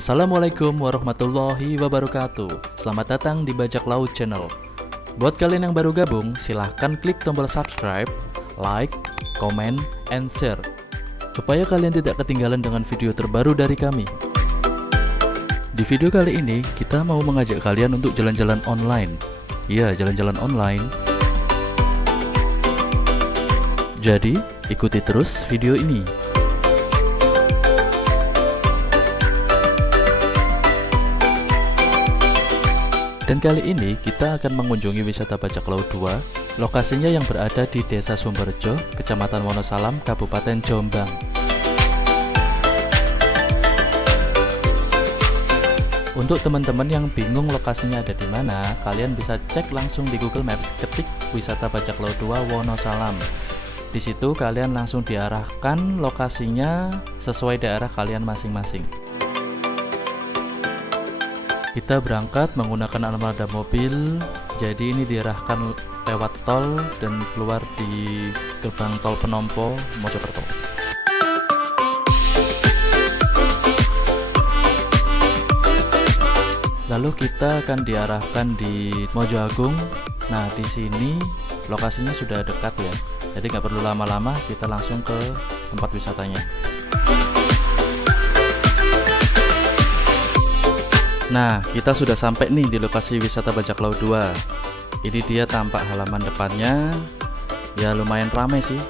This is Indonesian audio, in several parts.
Assalamualaikum warahmatullahi wabarakatuh. Selamat datang di Bajak Laut Channel. Buat kalian yang baru gabung, silahkan klik tombol subscribe, like, comment, and share, supaya kalian tidak ketinggalan dengan video terbaru dari kami. Di video kali ini, kita mau mengajak kalian untuk jalan-jalan online. Iya, jalan-jalan online. Jadi, ikuti terus video ini. Dan kali ini kita akan mengunjungi wisata Bajak Laut 2, lokasinya yang berada di Desa Sumberjo, Kecamatan Wonosalam, Kabupaten Jombang. Untuk teman-teman yang bingung lokasinya ada di mana, kalian bisa cek langsung di Google Maps, ketik wisata Bajak Laut 2 Wonosalam. Di situ kalian langsung diarahkan lokasinya sesuai daerah kalian masing-masing. Kita berangkat menggunakan armada mobil, jadi ini diarahkan lewat tol dan keluar di gerbang tol Penompo, Mojokerto. Lalu kita akan diarahkan di Mojo Agung. Nah, di sini lokasinya sudah dekat ya, jadi nggak perlu lama-lama, kita langsung ke tempat wisatanya. Nah, kita sudah sampai nih di lokasi wisata Bajak Laut 2. Ini dia tampak halaman depannya. Ya lumayan ramai sih.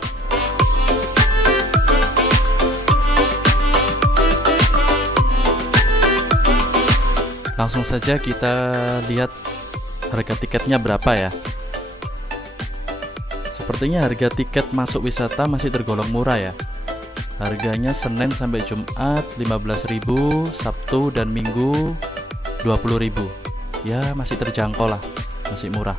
Langsung saja kita lihat harga tiketnya berapa ya. Sepertinya harga tiket masuk wisata masih tergolong murah ya. Harganya Senin sampai Jumat 15.000, Sabtu dan Minggu 20.000. Ya masih terjangkau lah, masih murah.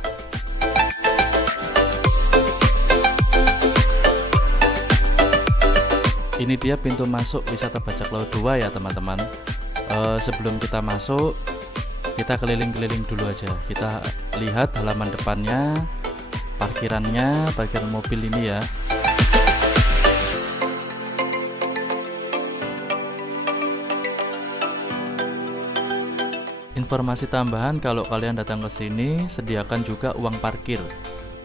Ini dia pintu masuk wisata Bajak Laut 2 ya teman-teman. Sebelum kita masuk, kita keliling-keliling dulu aja. Kita lihat halaman depannya, parkirannya, parkiran mobil ini ya. Informasi tambahan, kalau kalian datang ke sini, sediakan juga uang parkir.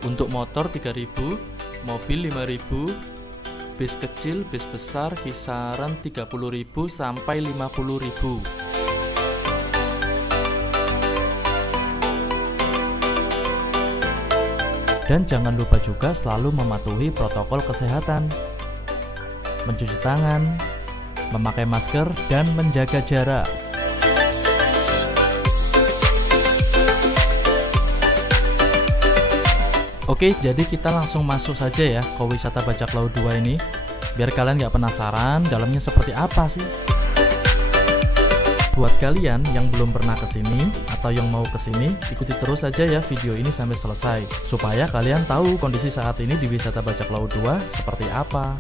Untuk motor 3.000, mobil 5.000, bis kecil, bis besar kisaran 30.000 sampai 50.000. Dan jangan lupa juga selalu mematuhi protokol kesehatan, mencuci tangan, memakai masker, dan menjaga jarak. Oke, jadi kita langsung masuk saja ya ke wisata Bajak Laut 2 ini, biar kalian nggak penasaran dalamnya seperti apa sih. Buat kalian yang belum pernah kesini atau yang mau kesini, ikuti terus saja ya video ini sampai selesai, supaya kalian tahu kondisi saat ini di wisata Bajak Laut 2 seperti apa.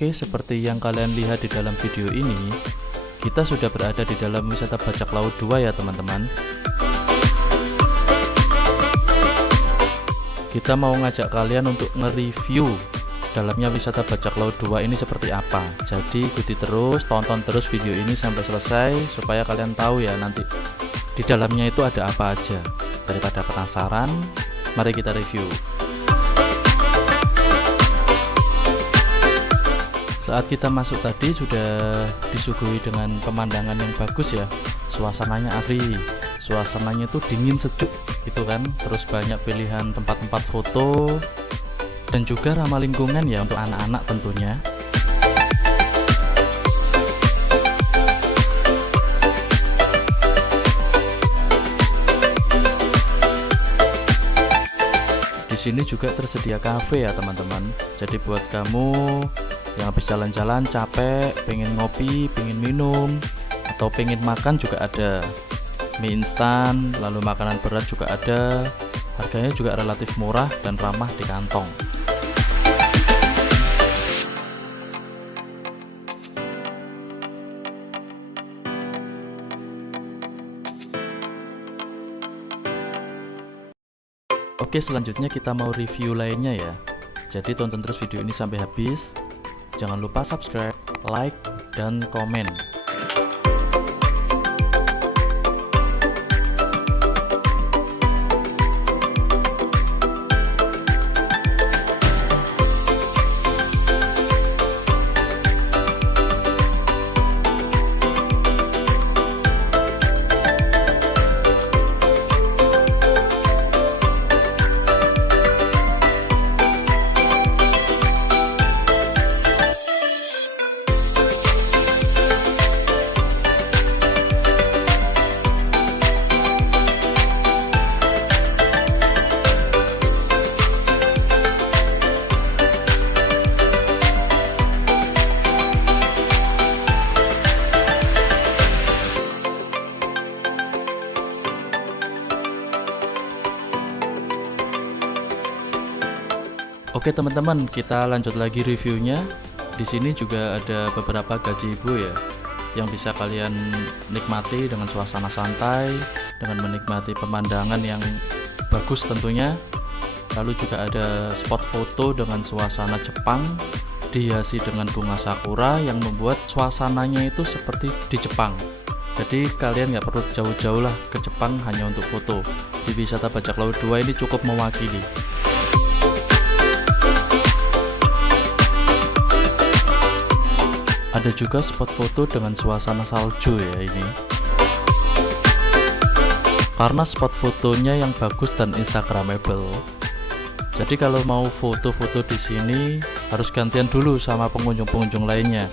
Oke, seperti yang kalian lihat di dalam video ini, kita sudah berada di dalam wisata Bajak Laut 2 ya teman-teman. Kita mau ngajak kalian untuk nge-review dalamnya wisata Bajak Laut 2 ini seperti apa. Jadi ikuti terus, tonton terus video ini sampai selesai, supaya kalian tahu ya nanti di dalamnya itu ada apa aja. Daripada penasaran, mari kita review. Saat kita masuk tadi sudah disuguhi dengan pemandangan yang bagus ya. Suasananya asri, suasananya itu dingin sejuk gitu kan. Terus banyak pilihan tempat-tempat foto, dan juga ramah lingkungan ya untuk anak-anak tentunya. Di sini juga tersedia kafe ya teman-teman. Jadi buat kamu yang habis jalan-jalan capek, pengen ngopi, pengen minum, atau pengen makan juga ada. Mie instan, lalu makanan berat juga ada. Harganya juga relatif murah dan ramah di kantong. Oke, selanjutnya kita mau review lainnya ya. Jadi tonton terus video ini sampai habis. Jangan lupa subscribe, like, dan komen. Oke teman-teman, kita lanjut lagi reviewnya. Di sini juga ada beberapa gazebo ya, yang bisa kalian nikmati dengan suasana santai, dengan menikmati pemandangan yang bagus tentunya. Lalu juga ada spot foto dengan suasana Jepang, dihiasi dengan bunga sakura yang membuat suasananya itu seperti di Jepang. Jadi kalian nggak perlu jauh-jauh lah ke Jepang hanya untuk foto. Di wisata Bajak Laut 2 ini cukup mewakili. Ada juga spot foto dengan suasana salju ya ini. Karena spot fotonya yang bagus dan instagramable. Jadi kalau mau foto-foto di sini harus gantian dulu sama pengunjung-pengunjung lainnya.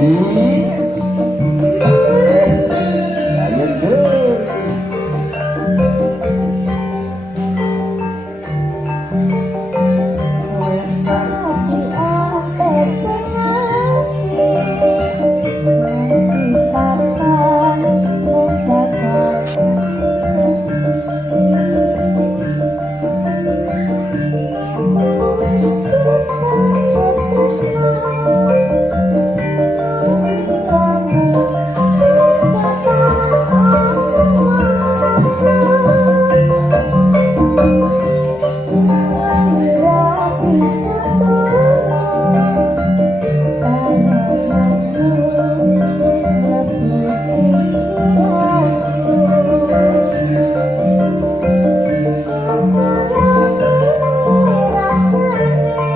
Ayo deh. Wes Hati apa penanti nanti kapan kau bakal aku wis kepancet tresno siramu sing kapan bisa turun bayanganmu wis mlebu pikiranku kok kaya gini rasane mantan sakane pengin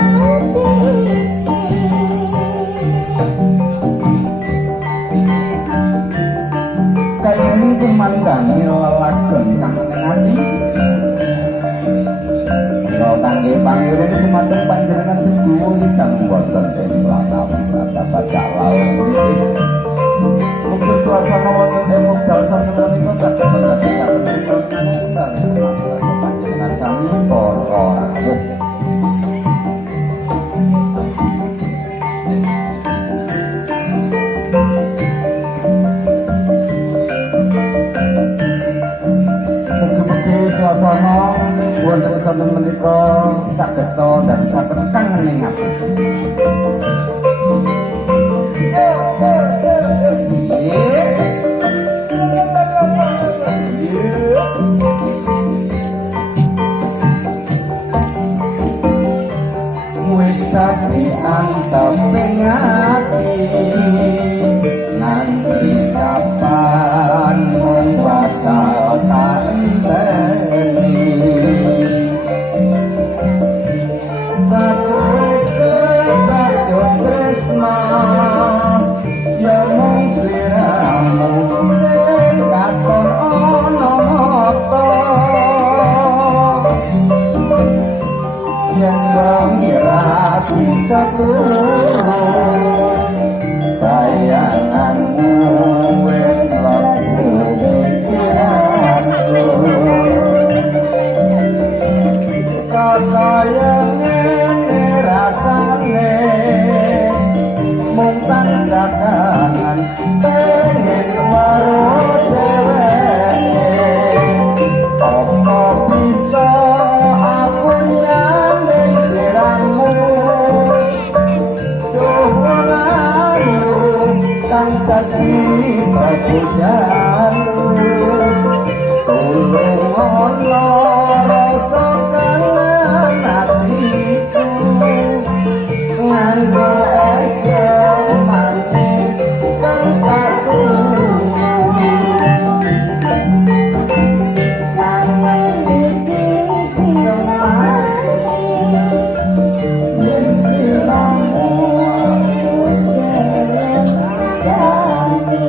weruh dhewe sliramu kayen kumandangi lelagon kang ning ati. Mila kangge pangiring dumateng panjenengan sedaya ingkang wonten ing lakawi wisata Bajak Laut niki. Mugi suasana wonten ing wekdal saking menika saged ndadosaken sumangga kembali dumateng panjenengan sami para rawuh. Suasana wonten saben menika saged ndadosaken kangen ing ati. Wis dadi anteping ati nanti kapan mung bakal tak enteni. Aku sebab tresno ya mung sliramu sing katon ana mata. Yen mengira bisa turun bayanganmu wis mlebu pikiranku. Kaya ngene rasane mung tansah kangen pengen weruh dheweke. Apa bisa aku nyanding sliramu duh ayu kang dadi pepujaanku. Tulung ana rasa kangen atiku nganggo esem manis kang katunggu. kangen iki pisanane yen sliramu wis gelem ngandani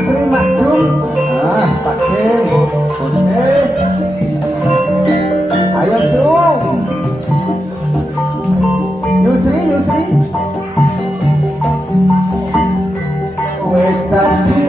Sri Makjum. Pak Dim, Bude. Ayo Sung. Yusri. Wes dadi